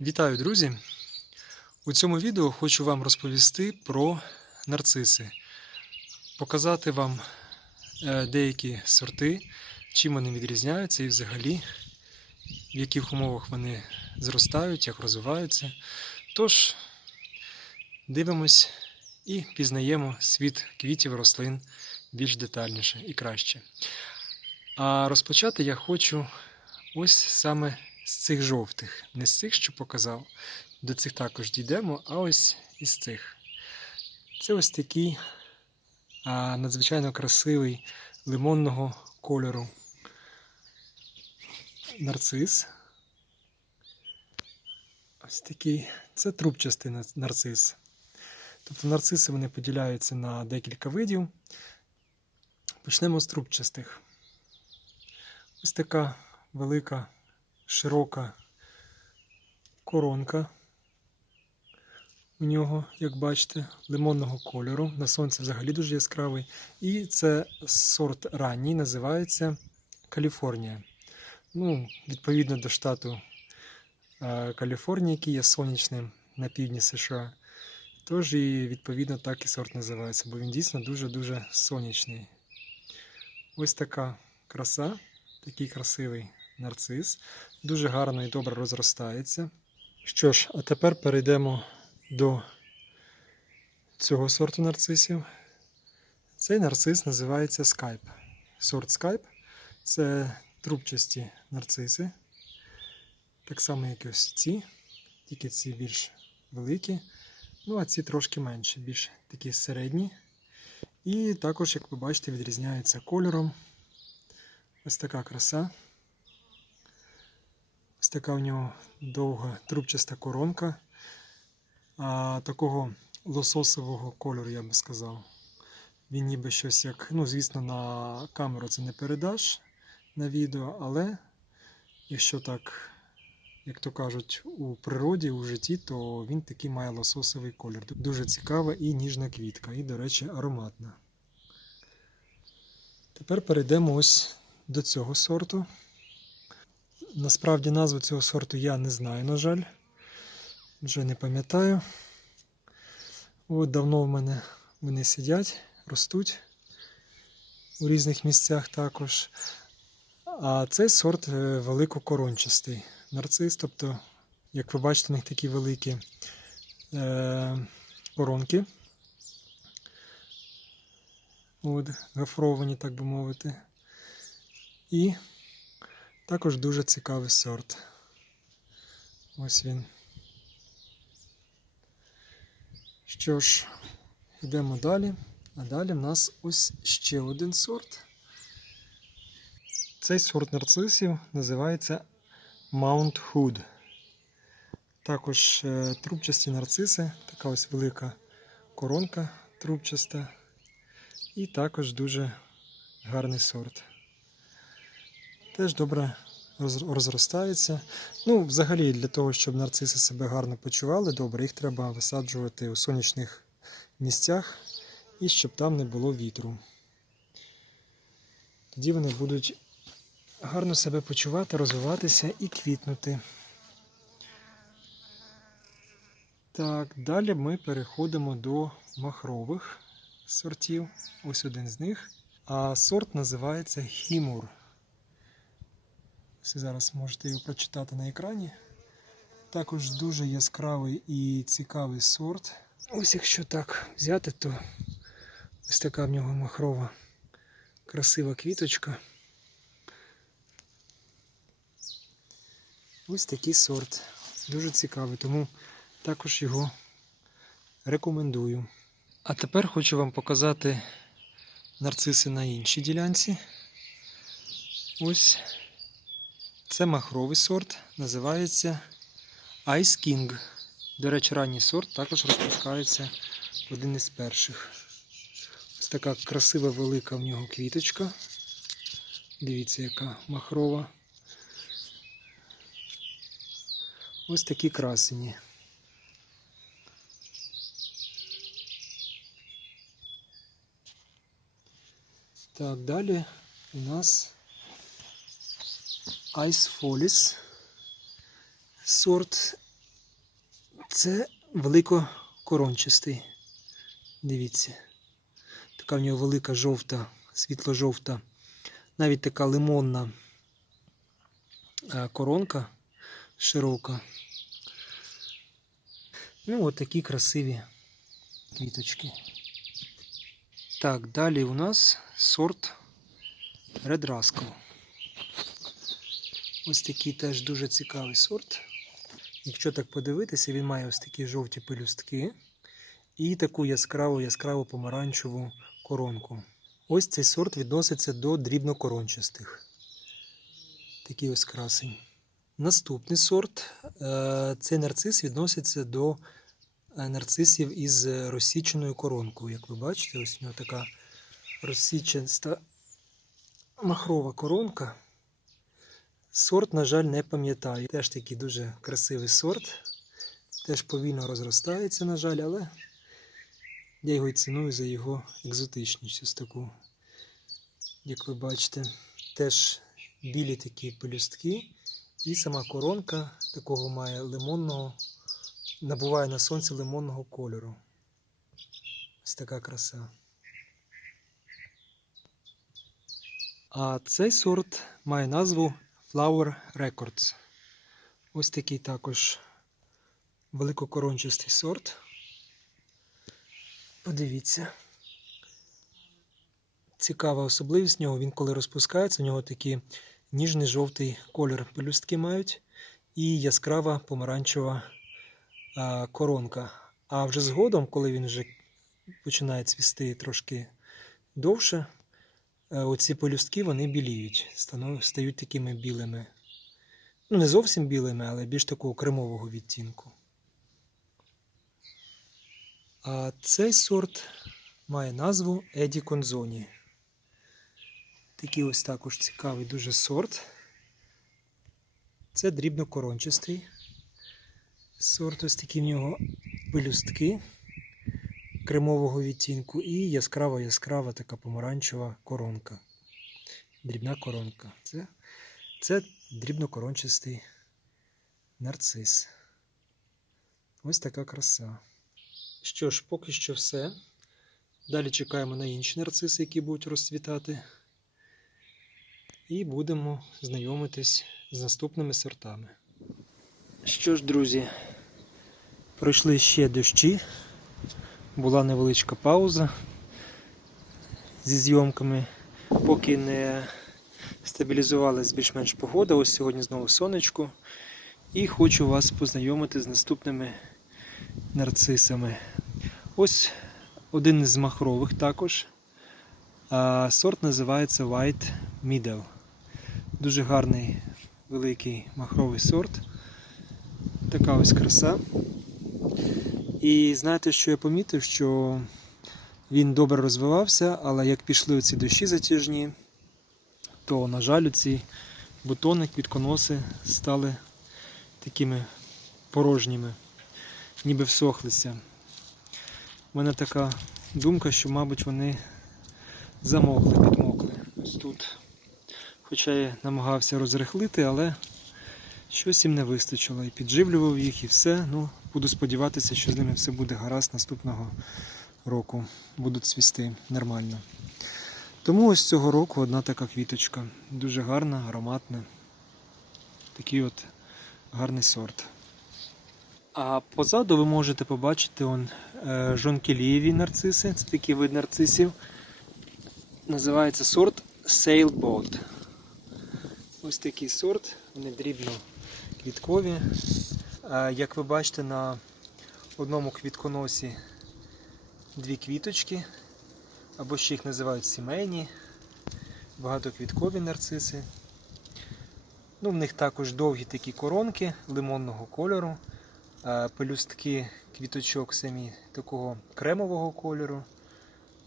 Вітаю, друзі! У цьому відео хочу вам розповісти про нарциси, показати вам е, деякі сорти, чим вони відрізняються і взагалі в яких умовах вони зростають, як розвиваються. Тож, дивимось і пізнаємо світ квітів рослин більш детальніше і краще. А розпочати я хочу ось саме з цих жовтих, не з цих, що показав. До цих також дійдемо, а ось із цих. Це ось такий а, надзвичайно красивий лимонного кольору нарцис. Ось такий. Це трубчастий нарцис. Тобто нарциси вони поділяються на декілька видів. Почнемо з трубчастих. Ось така велика широка коронка у нього, як бачите, лимонного кольору. На сонці взагалі дуже яскравий. І це сорт ранній, називається Каліфорнія. Ну, відповідно до штату е, Каліфорнія, який є сонячним на півдні США. Тож і відповідно так і сорт називається, бо він дійсно дуже-дуже сонячний. Ось така краса, такий красивий нарцис. Дуже гарно і добре розростається. Що ж, а тепер перейдемо до цього сорту нарцисів. Цей нарцис називається скайп. Сорт скайп це трубчасті нарциси. Так само, як і ось ці, тільки ці більш великі. Ну, а ці трошки менші, більш такі середні. І також, як ви бачите, відрізняються кольором. Ось така краса. Ось така у нього довга трубчаста коронка. А, такого лососового кольору, я би сказав. Він ніби щось як, ну, звісно, на камеру це не передаш на відео, але якщо так, як то кажуть, у природі, у житті, то він такий має лососовий колір. Дуже цікава і ніжна квітка, і, до речі, ароматна. Тепер перейдемо ось до цього сорту. Насправді назву цього сорту я не знаю, на жаль. Вже не пам'ятаю. От давно в мене вони сидять, ростуть у різних місцях також. А цей сорт е, великокорончастий нарцис. Тобто, як ви бачите, у них такі великі е, коронки. От, гофровані, так би мовити. І також дуже цікавий сорт. Ось він. Що ж, йдемо далі. А далі в нас ось ще один сорт. Цей сорт нарцисів називається Mount Hood. Також е, трубчасті нарциси, така ось велика коронка трубчаста. І також дуже гарний сорт. Теж добре розростається. Ну, взагалі, для того, щоб нарциси себе гарно почували, добре, їх треба висаджувати у сонячних місцях і щоб там не було вітру. Тоді вони будуть гарно себе почувати, розвиватися і квітнути. Так, далі ми переходимо до махрових сортів. Ось один з них. А сорт називається Хімур. Ви зараз можете його прочитати на екрані. Також дуже яскравий і цікавий сорт. Ось якщо так взяти, то ось така в нього махрова красива квіточка. Ось такий сорт. Дуже цікавий, тому також його рекомендую. А тепер хочу вам показати нарциси на іншій ділянці. Ось це махровий сорт, називається Ice King. До речі, ранній сорт також розпускається один із перших. Ось така красива велика в нього квіточка. Дивіться, яка махрова. Ось такі красені. Так, далі у нас Ice Follies. Сорт Це великокорончастий. Дивіться. Така в нього велика жовта, світло-жовта, навіть така лимонна е, коронка широка. Ну, от такі красиві квіточки. Так, далі у нас сорт Red Rascal. Ось такий теж дуже цікавий сорт. Якщо так подивитися, він має ось такі жовті пелюстки і таку яскраву яскраву помаранчеву коронку. Ось цей сорт відноситься до дрібнокорончастих. Такий ось красень. Наступний сорт е, цей нарцис відноситься до е, нарцисів із розсіченою коронкою. Як ви бачите, ось у нього така розсічеста махрова коронка. Сорт, на жаль, не пам'ятаю. Теж такий дуже красивий сорт. Теж повільно розростається, на жаль, але я його і ціную за його екзотичність. Ось таку, як ви бачите, теж білі такі пелюстки. І сама коронка такого має лимонного, набуває на сонці лимонного кольору. Ось така краса. А цей сорт має назву Flower Records. Ось такий також великокорончастий сорт. Подивіться. Цікава особливість нього, він коли розпускається, у нього такий ніжний жовтий колір пелюстки мають і яскрава помаранчева коронка. А вже згодом, коли він вже починає цвісти трошки довше, оці пелюстки вони біліють, стають такими білими. Ну, не зовсім білими, але більш такого кремового відтінку. А цей сорт має назву Еді Конзоні. Такий ось також цікавий дуже сорт. Це дрібнокорончастий сорт, ось такі в нього пелюстки кремового відтінку і яскрава яскрава така помаранчева коронка. Дрібна коронка. Це, це дрібнокорончастий нарцис. Ось така краса. Що ж, поки що все. Далі чекаємо на інші нарциси, які будуть розцвітати. І будемо знайомитись з наступними сортами. Що ж, друзі, пройшли ще дощі. Була невеличка пауза зі зйомками, поки не стабілізувалась більш-менш погода. Ось сьогодні знову сонечко. І хочу вас познайомити з наступними нарцисами. Ось один із махрових також. А, Сорт називається White Middle. Дуже гарний великий махровий сорт. Така ось краса. І знаєте, що я помітив, що він добре розвивався, але як пішли оці дощі затяжні, то, на жаль, ці бутони, квітконоси стали такими порожніми, ніби всохлися. У мене така думка, що, мабуть, вони замокли, підмокли. Ось тут. Хоча я намагався розрихлити, але щось їм не вистачило. І підживлював їх, і все. Ну, буду сподіватися, що з ними все буде гаразд наступного року. Будуть цвісти нормально. Тому ось цього року одна така квіточка. Дуже гарна, ароматна. Такий от гарний сорт. А позаду ви можете побачити он, е, жонкелієві нарциси. Це такий вид нарцисів. Називається сорт Sailboat. Ось такий сорт, вони дрібно квіткові. Е, Як ви бачите, на одному квітконосі дві квіточки, або ще їх називають сімейні, багатоквіткові нарциси. Ну, В них також довгі такі коронки лимонного кольору, е, пелюстки квіточок самі такого кремового кольору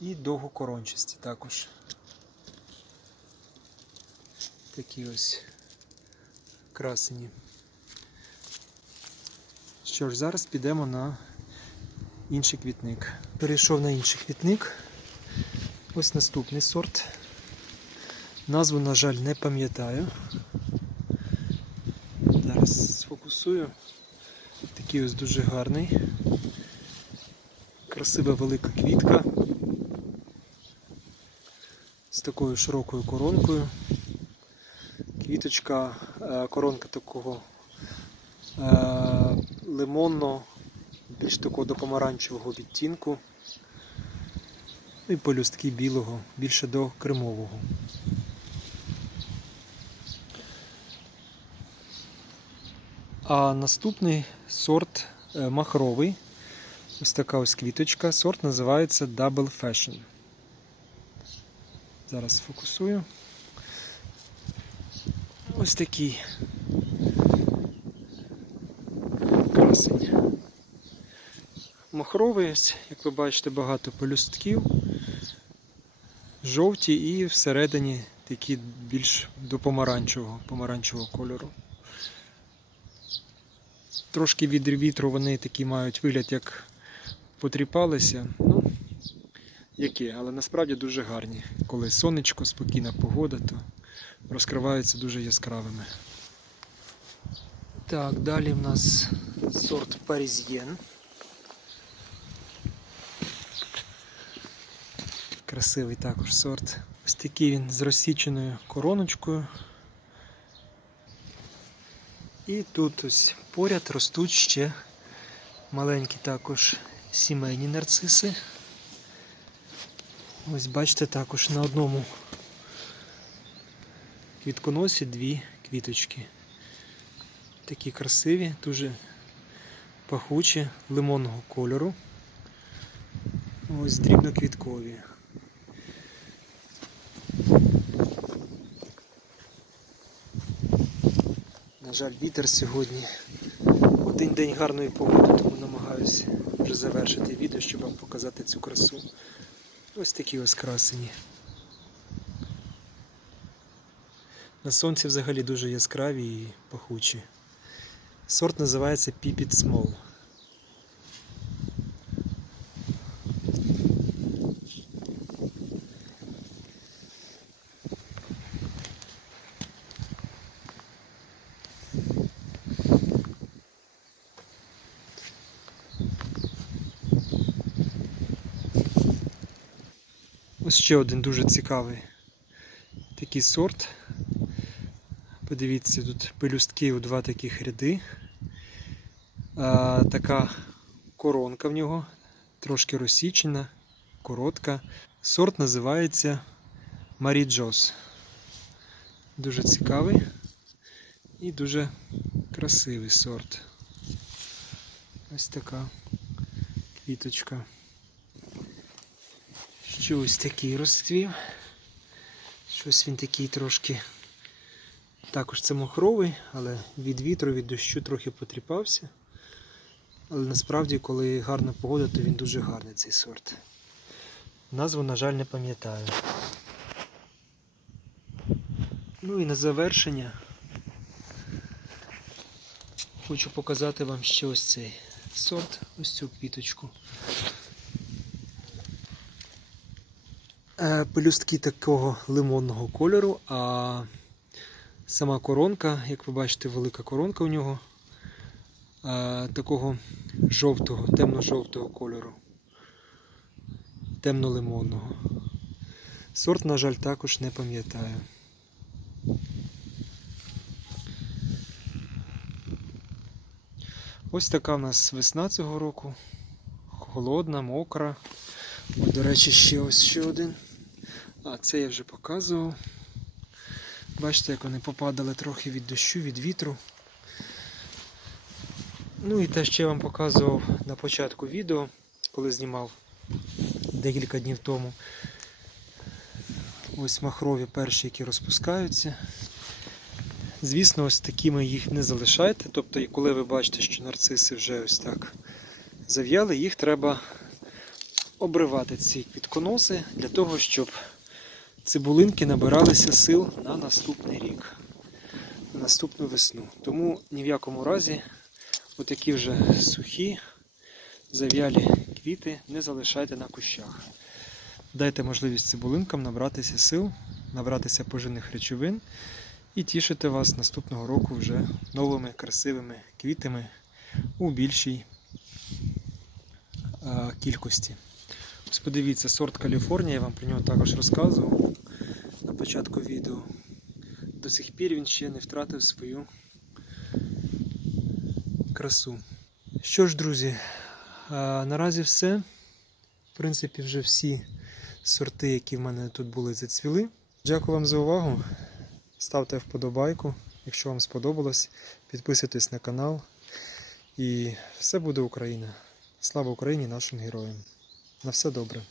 і довгокорончасті також. Такі ось красені. Що ж, зараз підемо на інший квітник. Перейшов на інший квітник. Ось наступний сорт. Назву, на жаль, не пам'ятаю. Зараз сфокусую. Такий ось дуже гарний. Красива велика квітка. З такою широкою коронкою. Квіточка, е, коронка такого е, лимонно, більш такого до помаранчевого відтінку. Ну і полюстки білого, більше до кремового. А наступний сорт е, махровий. Ось така ось квіточка. Сорт називається Double Fashion. Зараз фокусую. Ось такий красень. Махровий, як ви бачите, багато полюстків. Жовті і всередині такі більш до помаранчевого, помаранчевого кольору. Трошки від вітру вони такі мають вигляд, як потріпалися. Ну, які, але насправді дуже гарні. Коли сонечко, спокійна погода, то розкриваються дуже яскравими. Так, далі в нас сорт Парізьєн. Красивий також сорт. Ось такий він з розсіченою короночкою. І тут ось поряд ростуть ще маленькі також сімейні нарциси. Ось бачите, також на одному квітконосі дві квіточки. Такі красиві, дуже пахучі, лимонного кольору. Ось дрібноквіткові. На жаль, вітер сьогодні. Один день гарної погоди, тому намагаюся вже завершити відео, щоб вам показати цю красу. Ось такі ось красені. На сонці взагалі дуже яскраві і пахучі. Сорт називається Pipit Small. Ще один дуже цікавий такий сорт. Подивіться, тут пелюстки у два таких ряди. А, така коронка в нього, трошки розсічена, коротка. Сорт називається Маріджос. Дуже цікавий і дуже красивий сорт. Ось така квіточка. Ще ось такий розцвів. Щось він такий трошки. Також це махровий, але від вітру, від дощу трохи потріпався. Але насправді, коли гарна погода, то він дуже гарний цей сорт. Назву, на жаль, не пам'ятаю. Ну і на завершення хочу показати вам ще ось цей сорт, ось цю квіточку. Е, Пелюстки такого лимонного кольору, а сама коронка, як ви бачите, велика коронка у нього е, такого жовтого, темно-жовтого кольору, темно-лимонного. Сорт, на жаль, також не пам'ятаю. Ось така в нас весна цього року. Холодна, мокра. От, до речі, ще ось ще один. А, це я вже показував. Бачите, як вони попадали трохи від дощу, від вітру. Ну і те, що я вам показував на початку відео, коли знімав декілька днів тому. Ось махрові перші, які розпускаються. Звісно, ось такими їх не залишайте. Тобто, коли ви бачите, що нарциси вже ось так зав'яли, їх треба обривати ці квітконоси для того, щоб цибулинки набиралися сил на наступний рік, на наступну весну. Тому ні в якому разі отакі вже сухі, зав'ялі квіти не залишайте на кущах. Дайте можливість цибулинкам набратися сил, набратися поживних речовин і тішити вас наступного року вже новими красивими квітами, у більшій е, кількості. Ось подивіться, сорт Каліфорнія, я вам про нього також розказував початку відео. До сих пір він ще не втратив свою красу. Що ж, друзі, наразі все. В принципі, вже всі сорти, які в мене тут були, зацвіли. Дякую вам за увагу. Ставте вподобайку, якщо вам сподобалось. Підписуйтесь на канал. І все буде Україна. Слава Україні, нашим героям. На все добре.